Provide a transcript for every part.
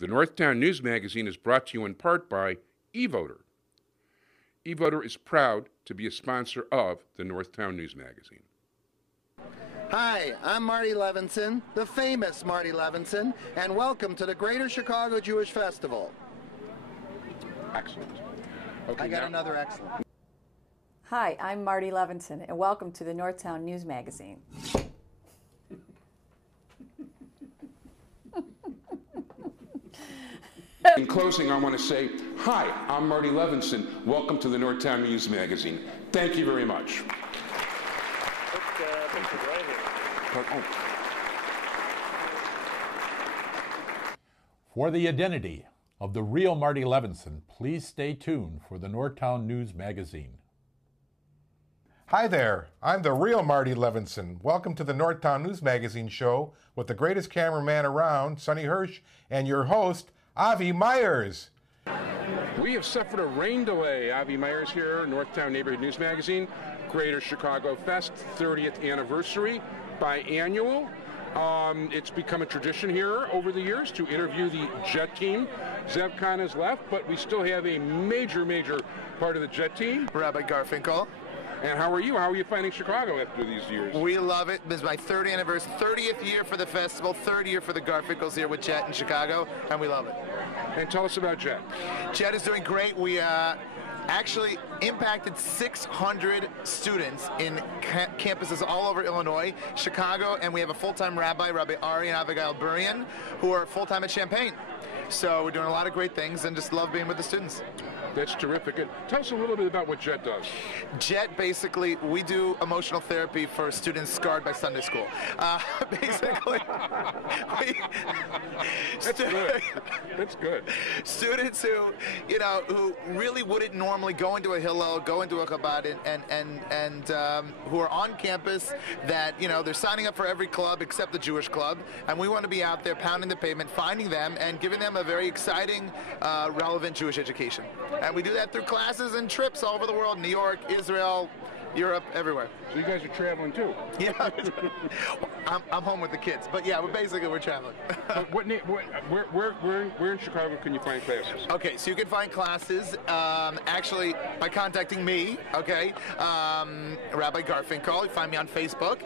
The Northtown News Magazine is brought to you in part by eVoter. eVoter is proud to be a sponsor of the Northtown News Magazine. Hi, I'm Marty Levinson, the famous Marty Levinson, and welcome to the Greater Chicago Jewish Festival. Excellent. Okay, I got another excellent. Hi, I'm Marty Levinson, and welcome to the Northtown News Magazine. In closing, I want to say, hi, I'm Marty Levinson. Welcome to the Northtown News Magazine. Thank you very much. For the identity of the real Marty Levinson, please stay tuned for the Northtown News Magazine. Hi there, I'm the real Marty Levinson. Welcome to the Northtown News Magazine show with the greatest cameraman around, Sonny Hirsch, and your host, Avi Myers. We have suffered a rain delay. Avi Myers here, Northtown Neighborhood News Magazine, Greater Chicago Fest, 30th anniversary, biannual. It's become a tradition here over the years to interview the Jet team. Zev Khan has left, but we still have a major part of the Jet team. Rabbi Garfinkel. And how are you? How are you finding Chicago after these years? We love it. This is my 30th anniversary, 30th year for the festival, 30th year for the Garfinkels here with Jet in Chicago, and we love it. And tell us about Jet. Jet is doing great. We actually impacted 600 students in campuses all over Illinois, Chicago, and we have a full-time rabbi, Rabbi Ari and Abigail Burian, who are full-time at Champaign. So we're doing a lot of great things and just love being with the students. That's terrific. And tell us a little bit about what Jet does. Jet, basically, we do emotional therapy for students scarred by Sunday school. Basically, That's good. That's good. Students who really wouldn't normally go into a Hillel, go into a Chabad, and who are on campus that, they're signing up for every club except the Jewish club, and we want to be out there pounding the pavement, finding them, and giving them a very exciting, relevant Jewish education. And we do that through classes and trips all over the world, New York, Israel, Europe, everywhere. So you guys are traveling too? Yeah, I'm home with the kids, but yeah, we're traveling. Where in Chicago can you find classes? Okay, so you can find classes actually by contacting me, okay, Rabbi Garfinkel. You find me on Facebook.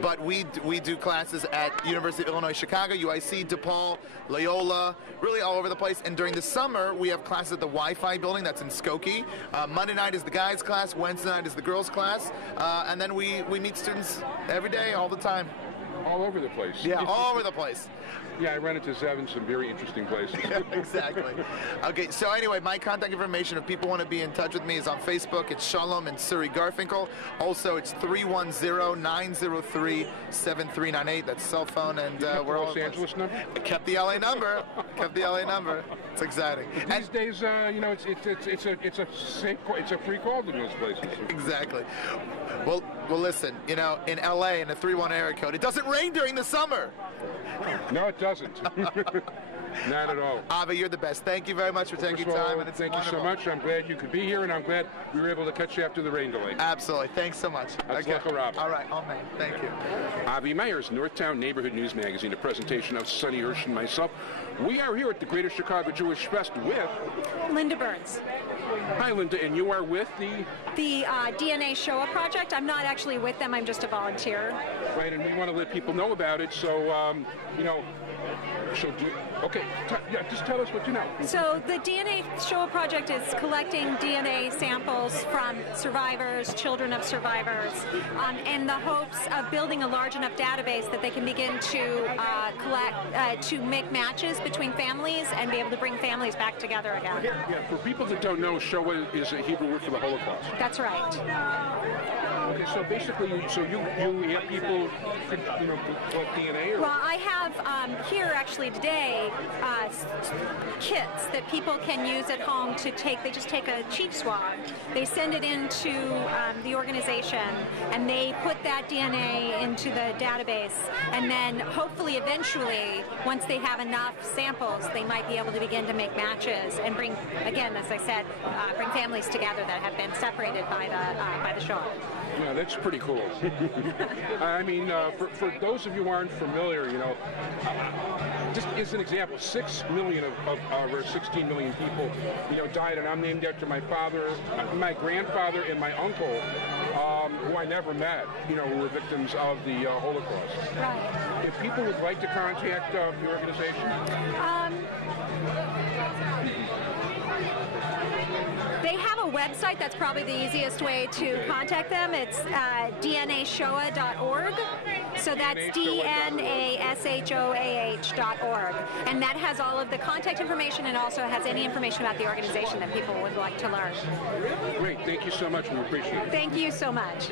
But we do classes at University of Illinois Chicago, UIC, DePaul, Loyola, really all over the place. And during the summer, we have classes at the Wi-Fi building that's in Skokie. Monday night is the guys' class, Wednesday night is the girls' class, and then we meet students every day, all the time. All over the place. Yeah, all over the place. Yeah, I ran into Zev in some very interesting places. Yeah, exactly. Okay, so anyway, my contact information, if people want to be in touch with me, is on Facebook. It's Shalom and Suri Garfinkel. Also, it's 310-903-7398. That's cell phone, and we're all Los Angeles number? I kept the LA number. It's exciting. These days, it's a free call to those places. Exactly. Well, listen. In LA in the 3-1 area code, it doesn't rain during the summer. No, it doesn't. Not at all. Avi, you're the best. Thank you very much for taking time. And thank you so much. I'm glad you could be here, and I'm glad we were able to catch you after the rain delay. Absolutely. Thanks so much. Okay. All right. Amen. Thank you. Avi Myers, Northtown Neighborhood News Magazine, a presentation of Sonny Hirsch and myself. We are here at the Greater Chicago Jewish Fest with Linda Burns. Hi, Linda, and you are with the DNA Shoah Project. I'm not actually with them. I'm just a volunteer. Right, and we want to let people know about it. So, just tell us what you know. So the DNA Shoah Project is collecting DNA samples from survivors, children of survivors, in the hopes of building a large enough database that they can begin to to make matches between families and be able to bring families back together again. Yeah, for people that don't know, Shoah is a Hebrew word for the Holocaust. That's right. Okay, so basically, you have people, collect DNA? Or? Well, I have here actually today kits that people can use at home to take. They just take a cheek swab. They send it into the organization, and they put that DNA into the database. And then hopefully, eventually, once they have enough samples, they might be able to begin to make matches and bring, again, as I said, bring families together that have been separated by the Shoah. Yeah, that's pretty cool. I mean, for those of you who aren't familiar, just as an example, 6 million or 16 million people, died, and I'm named after my father, my grandfather, and my uncle, who I never met, who were victims of the Holocaust. Right. If people would like to contact the organization, they have a website. That's probably the easiest way to contact them. It's dnashoah.org. So that's dnashoah.org. And that has all of the contact information and also has any information about the organization that people would like to learn. Great. Thank you so much. We appreciate it. Thank you so much.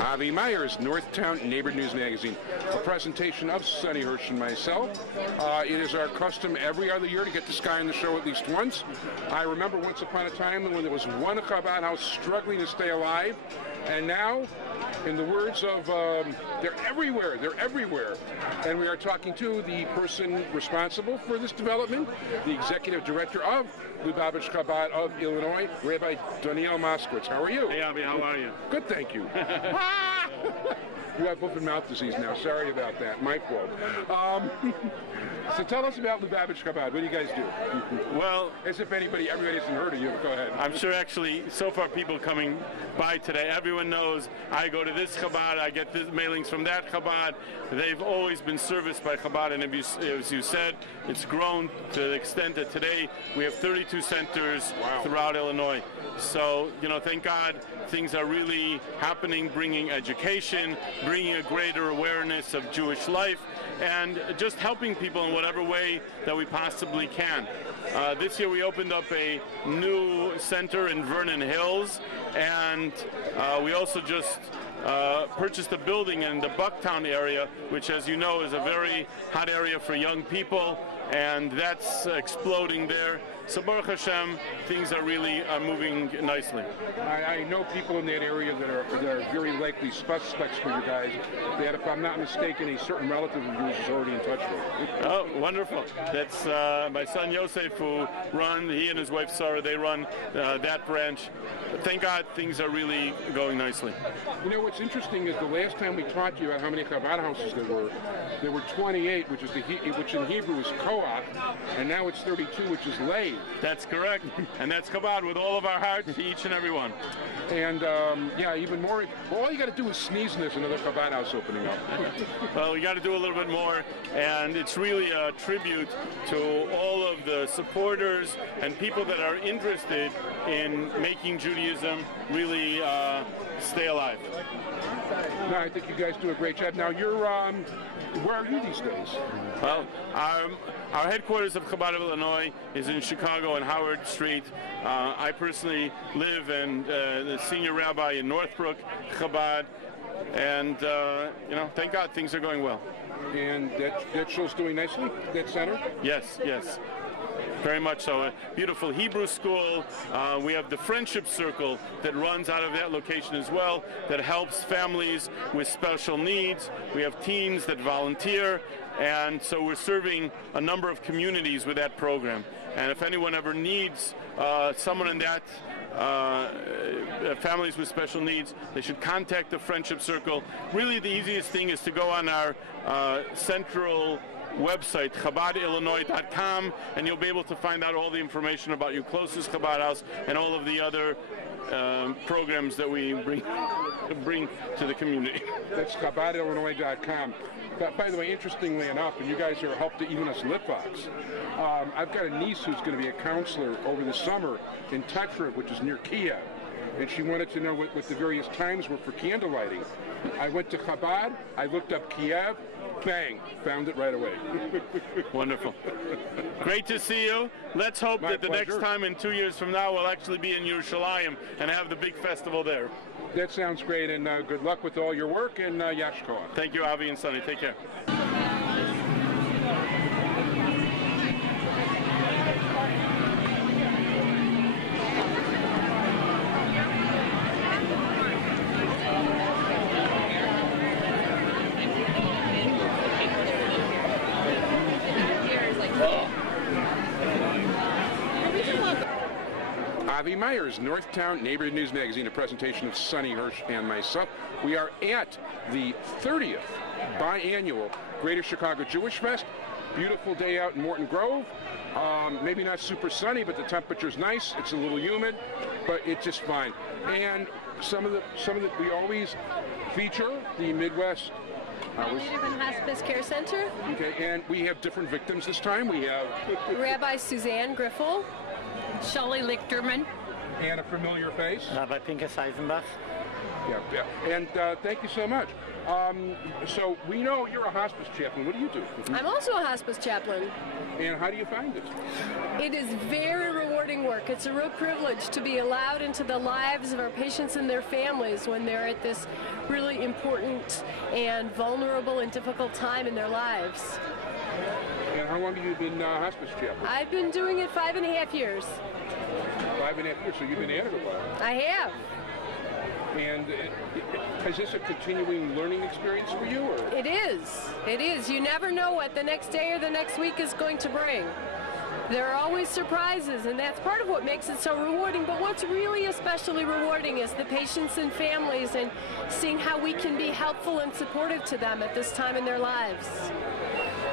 Avi Myers, Northtown Neighborhood News Magazine, a presentation of Sonny Hirsch and myself. It is our custom every other year to get this guy on the show at least once. I remember once upon a time when there was one Chabad house struggling to stay alive, and now, in the words of, they're everywhere, and we are talking to the person responsible for this development, the executive director of Lubavitch Chabad of Illinois, Rabbi Daniel Moskowitz. How are you? Hey, Avi, how are you? Good, thank you. You have open mouth disease now. Sorry about that. My fault. So tell us about Lubavitch Chabad. What do you guys do? Well, as if everybody hasn't heard of you. Go ahead. I'm sure actually so far people coming by today, everyone knows I go to this Chabad, I get this mailings from that Chabad. They've always been serviced by Chabad, and as you said, it's grown to the extent that today we have 32 centers throughout Illinois. So, thank God things are really happening, bringing education, bringing a greater awareness of Jewish life, and just helping people in whatever way that we possibly can. This year we opened up a new center in Vernon Hills, and we also just purchased a building in the Bucktown area, which, as you know, is a very hot area for young people, and that's exploding there. So Baruch Hashem, things are really moving nicely. I know people in that area that are very likely suspects for you guys, that if I'm not mistaken, a certain relative of yours is already in touch with. Oh, wonderful. That's my son Yosef, he and his wife Sarah, they run that branch. Thank God things are really going nicely. What's interesting is the last time we talked to you about how many Chabad houses there were 28, which in Hebrew is Koach, and now it's 32, which is Lay. That's correct, and that's Chabad with all of our heart to each and every one. And even more. Well, all you got to do is sneeze, and there's another Chabad house opening up. Well, we got to do a little bit more, and it's really a tribute to all of the supporters and people that are interested in making Judaism really stay alive. No, I think you guys do a great job. Now, you're where are you these days? Well, our headquarters of Chabad of Illinois is in Chicago on Howard Street. I personally live and the senior rabbi in Northbrook Chabad, and thank God things are going well. And that show's doing nicely, that center? Yes. Very much so. A beautiful Hebrew school. We have the Friendship Circle that runs out of that location as well, that helps families with special needs. We have teens that volunteer, and so we're serving a number of communities with that program. And if anyone ever needs someone in that families with special needs, they should contact the Friendship Circle. Really, the easiest thing is to go on our central website, chabadillinois.com, and you'll be able to find out all the information about your closest Chabad house and all of the other programs that we bring to the community. That's chabadillinois.com. By the way, interestingly enough, and you guys are helped to even us Litvox, I've got a niece who's going to be a counselor over the summer in Tetra, which is near Kiev, and she wanted to know what the various times were for candle lighting. I went to Chabad, I looked up Kiev, bang, found it right away. Wonderful. Great to see you. Let's hope that the next time in 2 years from now we'll actually be in Yerushalayim and have the big festival there. That sounds great, and good luck with all your work, and Yash Koach. Thank you, Avi and Sonny. Take care. Avi Myers, Northtown Neighborhood News Magazine, a presentation of Sonny Hirsch and myself. We are at the 30th biannual Greater Chicago Jewish Fest. Beautiful day out in Morton Grove. Maybe not super sunny, but the temperature's nice. It's a little humid, but it's just fine. And some of the we always feature the Midwest. Palliative and Hospice Care Center. Okay, and we have different victims this time. We have Rabbi Suzanne Griffel, Shelley Lichterman, and a familiar face. Rabbi Pinkas Eisenbach. Yeah. And thank you so much. So we know you're a hospice chaplain. What do you do? I'm also a hospice chaplain. And how do you find it? It is very rewarding work. It's a real privilege to be allowed into the lives of our patients and their families when they're at this really important and vulnerable and difficult time in their lives. And how long have you been hospice chaplain? I've been doing it 5.5 years. 5.5 years, so you've been at it a while. I have. And is this a continuing learning experience for you? Or? It is. It is. You never know what the next day or the next week is going to bring. There are always surprises, and that's part of what makes it so rewarding. But what's really especially rewarding is the patients and families and seeing how we can be helpful and supportive to them at this time in their lives.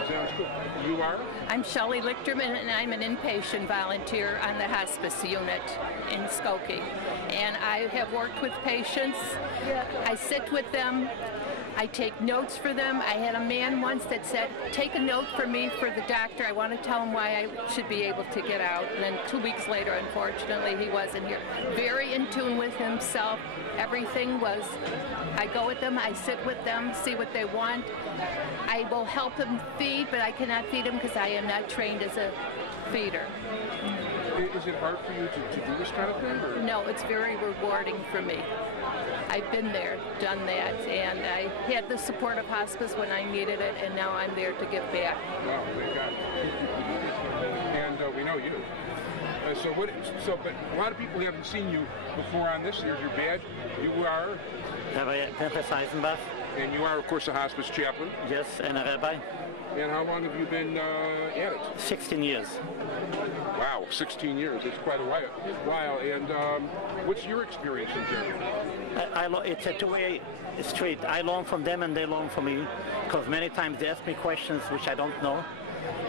Sounds good. You are? I'm Shelley Lichterman, and I'm an inpatient volunteer on the hospice unit in Skokie. And I have worked with patients. I sit with them. I take notes for them. I had a man once that said, take a note for me for the doctor. I want to tell him why I should be able to get out. And then 2 weeks later, unfortunately, he wasn't here. Very in tune with himself. Everything was, I go with them, I sit with them, see what they want. I will help them feed, but I cannot feed them because I am not trained as a feeder. Is it hard for you to do this kind of thing? Or? No, it's very rewarding for me. I've been there, done that, and I had the support of hospice when I needed it, and now I'm there to give back. Wow, thank God. And we know you. But a lot of people haven't seen you before on this. Here's your badge. You are? Rabbi Pinkas Eisenbach. And you are, of course, a hospice chaplain. Yes, and a rabbi. And how long have you been at it? 16 years. Wow, 16 years. It's quite a while. And what's your experience in general? It's a two-way street. I learn from them and they learn from me, because many times they ask me questions which I don't know,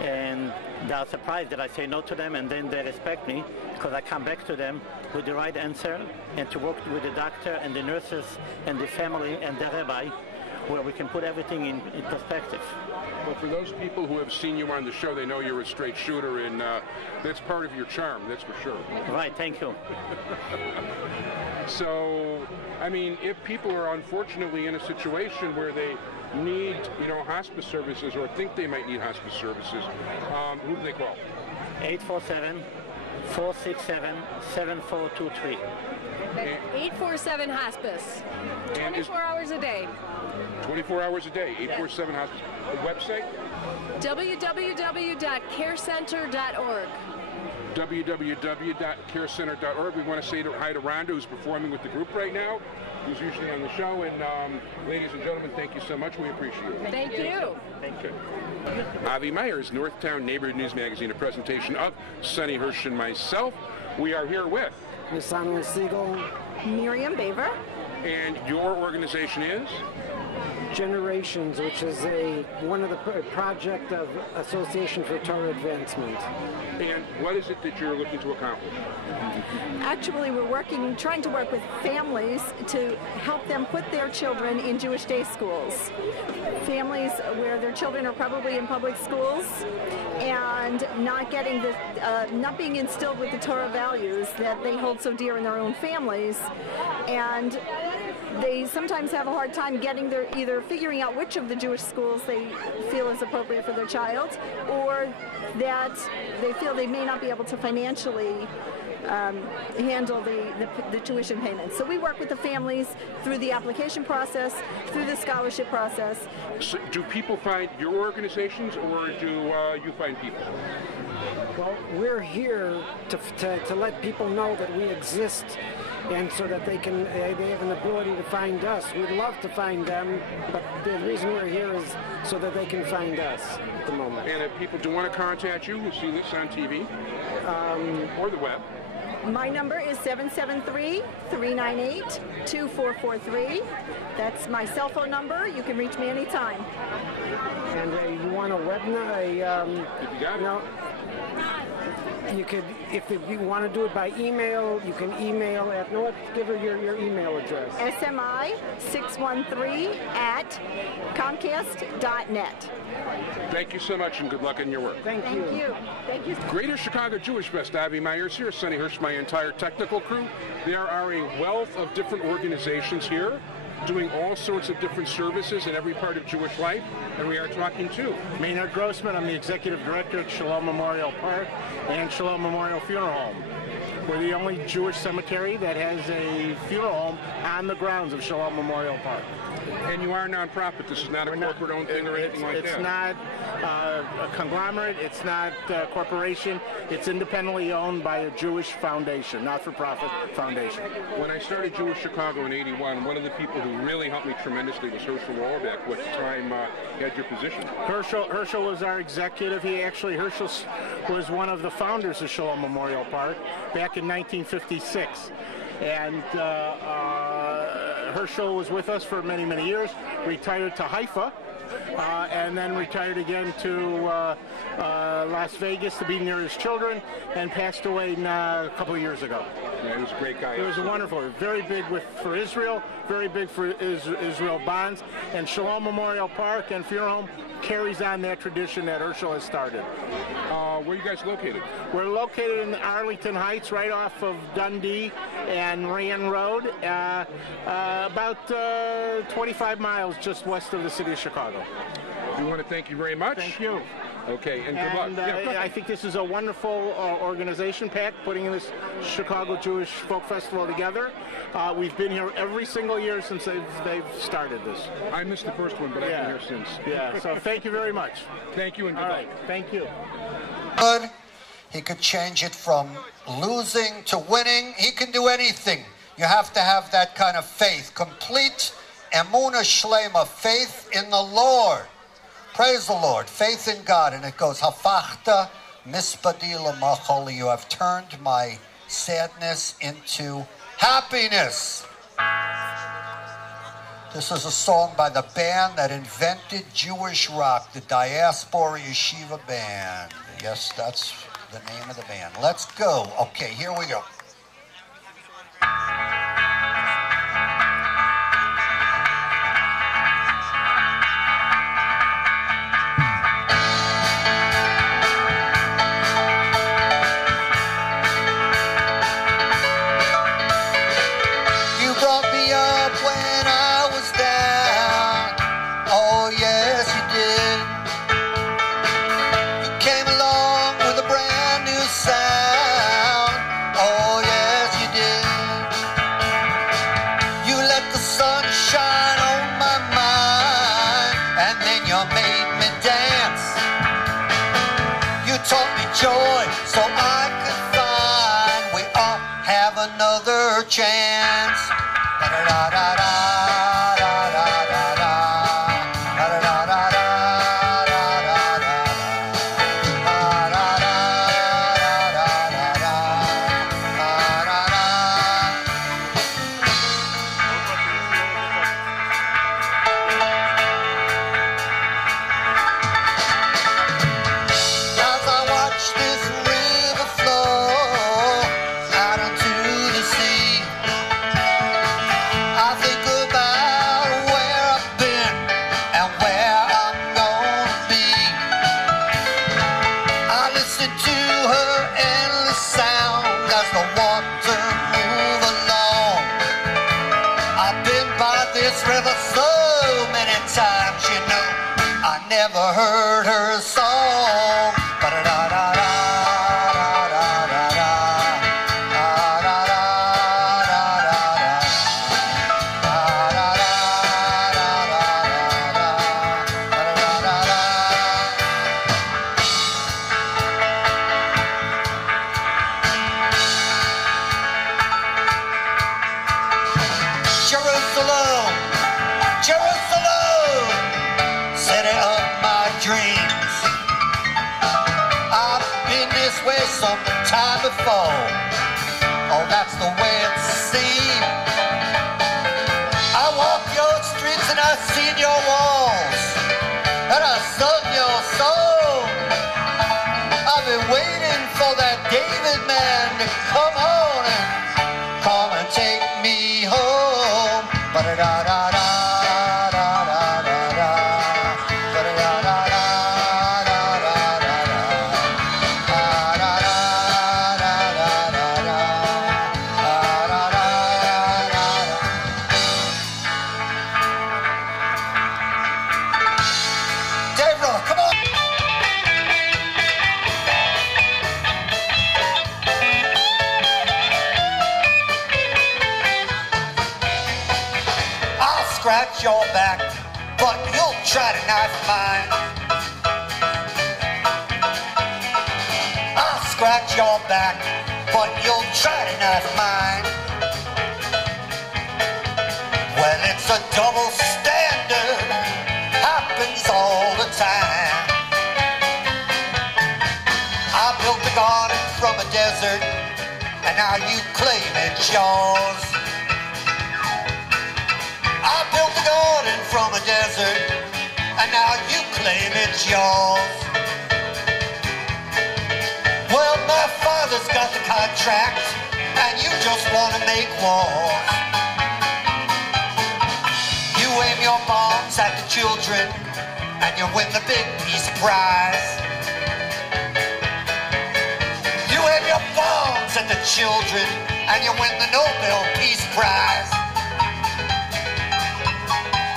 and they are surprised that I say no to them, and then they respect me because I come back to them with the right answer, and to work with the doctor and the nurses and the family and the rabbi, where we can put everything in perspective. Well, for those people who have seen you on the show, they know you're a straight shooter, and that's part of your charm, that's for sure. Right, thank you. So, I mean, if people are unfortunately in a situation where they need, hospice services or think they might need hospice services, who do they call? 847-467-7423. 847 Hospice. 24 hours a day. 24 hours a day, 847 Hospice. The website? www.carecenter.org. www.carecenter.org. We want to say hi to Rhonda, who's performing with the group right now, who's usually on the show. And ladies and gentlemen, thank you so much. We appreciate it. Thank you. Thank you. Avi Myers, Northtown Neighborhood News Magazine, a presentation of Sonny Hirsch and myself. We are here with Nathaniel Siegel, Miriam Baver. And your organization is? Generations, which is one of the project of Association for Torah Advancement. And what is it that you're looking to accomplish? Actually, we're trying to work with families to help them put their children in Jewish day schools. Families where their children are probably in public schools and not getting not being instilled with the Torah values that they hold so dear in their own families, and they sometimes have a hard time getting either figuring out which of the Jewish schools they feel is appropriate for their child, or that they feel they may not be able to financially handle the tuition payments. So we work with the families through the application process, through the scholarship process. So do people find your organizations, or do you find people? Well, we're here to let people know that we exist, and so that they have an ability to find us. We'd love to find them, but the reason we're here is so that they can find us at the moment. And if people do want to contact you, who see this on TV or the web, My number is 773-398-2443. That's my cell phone number. You can reach me anytime. And you want a you could, if you want to do it by email, you can email at, give her your email address. SMI613@comcast.net. Thank you so much, and good luck in your work. Thank you. Thank you. Greater Chicago Jewish Fest. Avi Myers here, Sonny Hirsch, my entire technical crew. There are a wealth of different organizations here doing all sorts of different services in every part of Jewish life, and we are talking to Maynard Grossman. I'm the executive director at Shalom Memorial Park and Shalom Memorial Funeral Home. We're the only Jewish cemetery that has a funeral home on the grounds of Shalom Memorial Park. And you are a nonprofit. This is not a corporate-owned thing or anything like that. It's not a conglomerate. It's not a corporation. It's independently owned by a Jewish foundation, not-for-profit foundation. When I started Jewish Chicago in '81, one of the people who really helped me tremendously was Herschel Wallerbeck, who at the time had your position. Herschel was our executive. Herschel was one of the founders of Shalom Memorial Park back in 1956. And Herschel was with us for many, many years, retired to Haifa, and then retired again to Las Vegas to be near his children, and passed away a couple of years ago. Yeah, he was a great guy. He was wonderful. Very big for Israel, very big for Israel bonds, and Shalom Memorial Park and Funeral Home carries on that tradition that Herschel has started. Where are you guys located? We're located in Arlington Heights, right off of Dundee and Rand Road, about 25 miles just west of the city of Chicago. We want to thank you very much. Thank you. Okay, and good luck. I think this is a wonderful organization, Pat, putting this Chicago Jewish Folk Festival together. We've been here every single year since they've started this. I missed the first one, but I've been here since. Yeah, so thank you very much. Thank you, and good luck. All right, thank you. Good. He could change it from losing to winning. He can do anything. You have to have that kind of faith. Complete emunah shlema, faith in the Lord. Praise the Lord. Faith in God. And it goes, Hafachta mispadi lamachol. You have turned my sadness into happiness. This is a song by the band that invented Jewish rock, the Diaspora Yeshiva Band. Yes, that's the name of the band. Let's go. Okay, here we go. Chance. Never heard her song. Jerusalem, Jerusalem, city of my dreams. I've been this way some time before. Oh, that's the way it seems. I walk your streets and I've seen your walls, and I've sung your song. I've been waiting for that David man to come on and come and take me home. Ba-da-da-da-da. Scratch your back, but you'll try to knife mine. I'll scratch your back, but you'll try to knife mine. Well, it's a double standard, happens all the time. I built a garden from a desert, and now you claim it's yours. I built a garden from a desert, and now you claim it's yours. Well, my father's got the contract, and you just want to make wars. You aim your bombs at the children, and you win the big Peace Prize. You aim your bombs at the children, and you win the Nobel Peace Prize.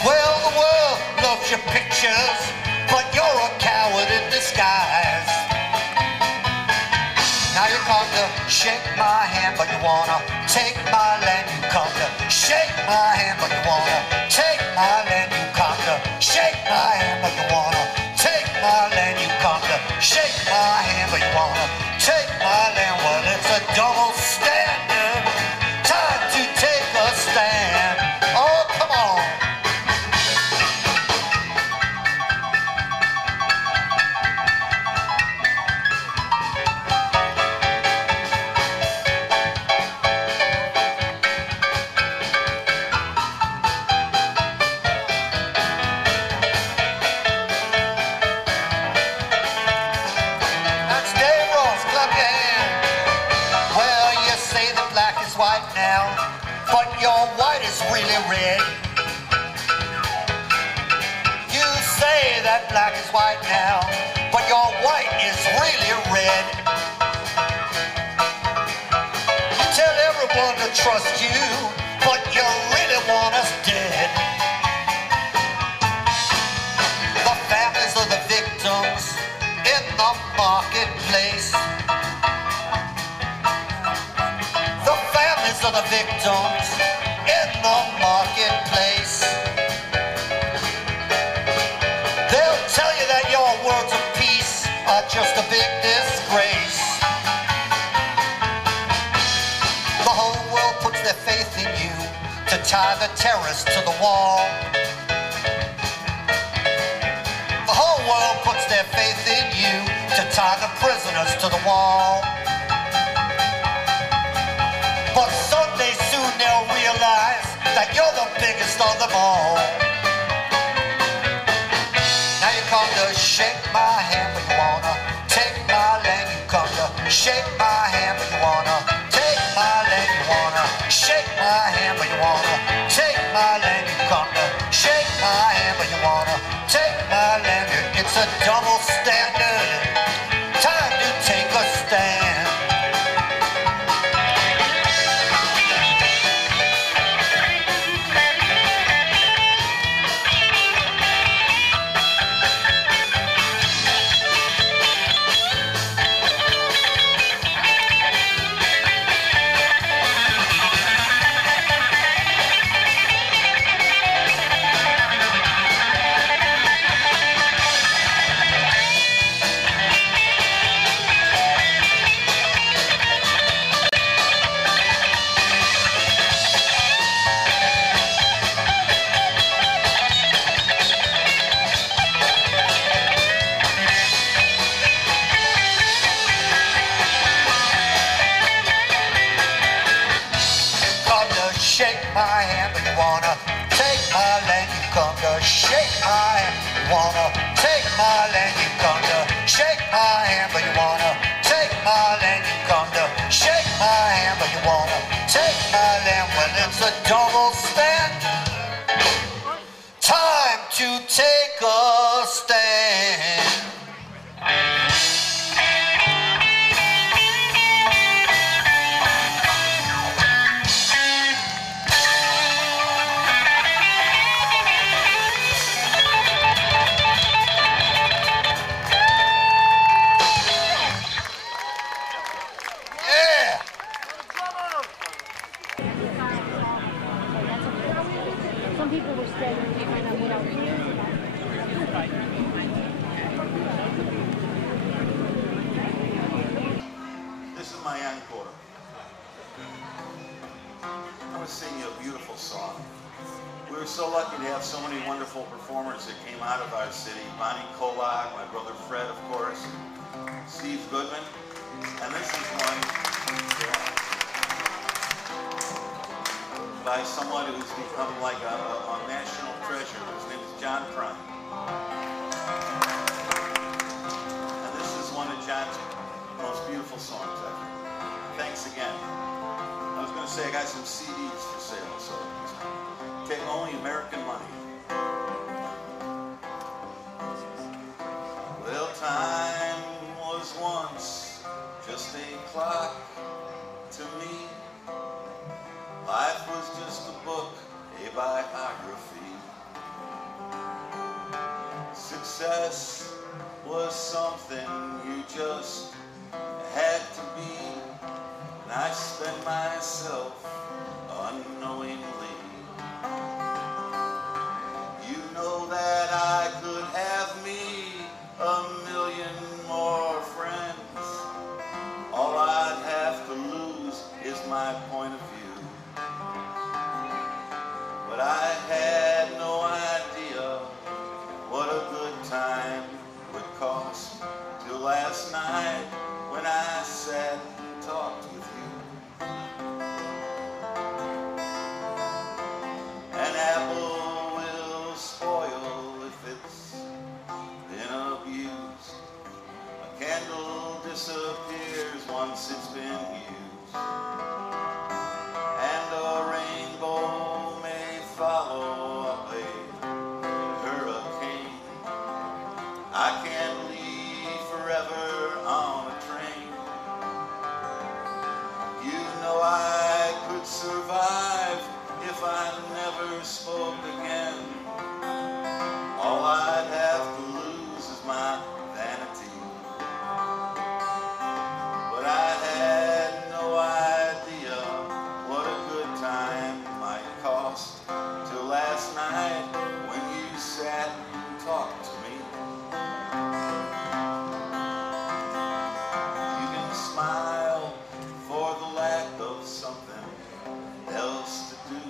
Well, the world loves your pictures, but you're a coward in disguise. Now you come to shake my hand, but you wanna take my land. You come to shake my hand, but you wanna take my land. You come to shake my hand, but you wanna take my land. You come to shake my hand, but you wanna take my land. Well, it's a double standard. Time to take a stand. Oh, come on. White now, but your white is really red. You say that black is white now, but your white is really red. You tell everyone to trust you, but you really want us dead. The families of the victims in the marketplace. Of the victims in the marketplace. They'll tell you that your words of peace are just a big disgrace. The whole world puts their faith in you to tie the terrorists to the wall. The whole world puts their faith in you to tie the prisoners to the wall. But someday soon they'll realize that you're the biggest of them all. Now you come to shake my hand, but you wanna take my land. You come to shake my hand, but you wanna take my land. You wanna shake my hand, but you wanna take my land. You come to shake my hand, but you wanna take my land. It's a double standard. Time to take a stand. so don't overspend. Time to take a stand. Some people were studying different This is my encore. I'm going to sing you a beautiful song. We were so lucky to have so many wonderful performers that came out of our city. Bonnie Kolak, my brother Fred, of course, Steve Goodman, and this is one by someone who's become like a national treasure. His name is John Prine. And this is one of John's most beautiful songs ever. Thanks again. I was going to say I got some CDs for sale, so take only American money. Well, time was once just a clock to me. Life was just a book, a biography. Success was something you just had to be. And I spent myself unknowingly. You know that I could have me 1,000,000 more friends. All I'd have to lose is my point of view. But I had no idea what a good time would cost till last night when I sat and talked with you. An apple will spoil if it's been abused. A candle disappears once it's been used. And a rainbow may follow up a hurricane. I can't leave forever on a train. You know I could survive if I never spoke again. All I'd have to lose is my vanity. But I had no idea what a good time might cost till last night when you sat and talked to me. You can smile for the lack of something else to do,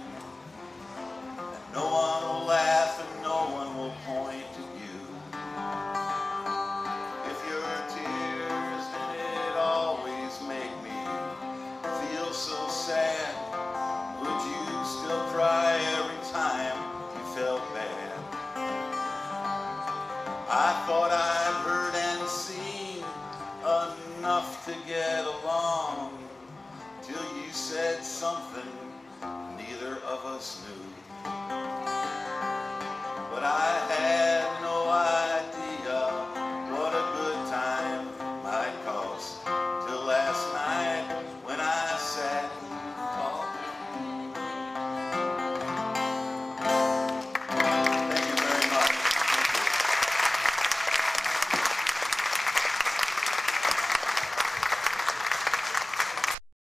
and no one will laugh and no one will point at you. If your tears didn't always make me feel so sad, would you still cry every time you felt bad? I thought I'd heard and seen enough to get along till you said something neither of us knew.